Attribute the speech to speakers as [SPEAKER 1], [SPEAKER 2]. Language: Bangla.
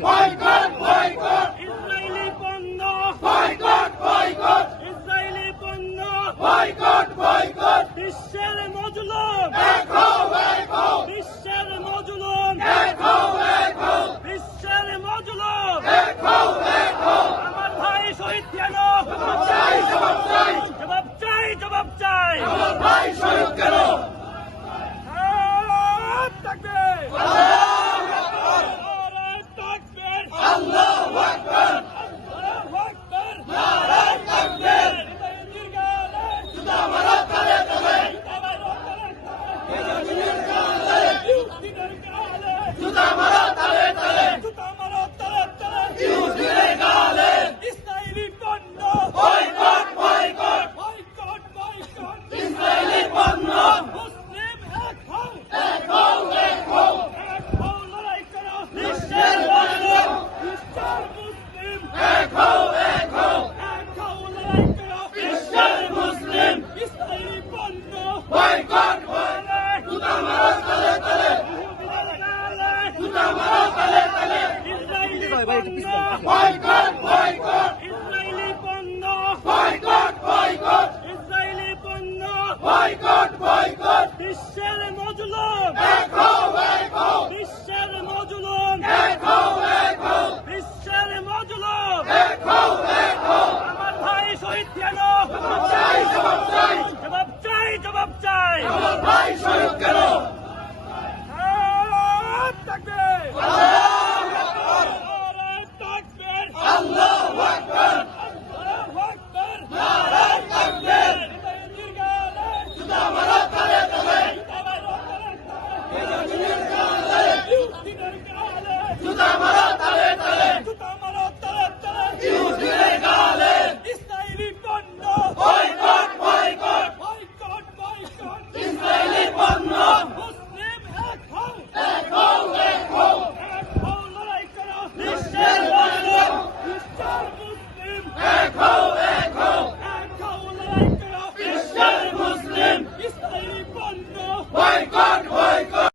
[SPEAKER 1] বয়কট বয়কট
[SPEAKER 2] ইসরায়েলি পণ্য
[SPEAKER 1] বয়কট বয়কট ইসরায়েলি পণ্য
[SPEAKER 2] বয়কট বয়কট
[SPEAKER 1] বিশ্বের মজলুম বয়কট বয়কট
[SPEAKER 2] ইসরায়েলি পণ্য
[SPEAKER 1] বয়কট বয়কট
[SPEAKER 2] ইসরায়েলি পণ্য
[SPEAKER 1] বয়কট বয়কট
[SPEAKER 2] বিশ্বের মজলুম
[SPEAKER 1] এক হও এক হও
[SPEAKER 2] বিশ্বের মজলুম
[SPEAKER 1] এক হও এক হও
[SPEAKER 2] বিশ্বের মজলুম
[SPEAKER 1] এক হও এক হও
[SPEAKER 2] আমার ভাই শহীদ কেন
[SPEAKER 1] Mutama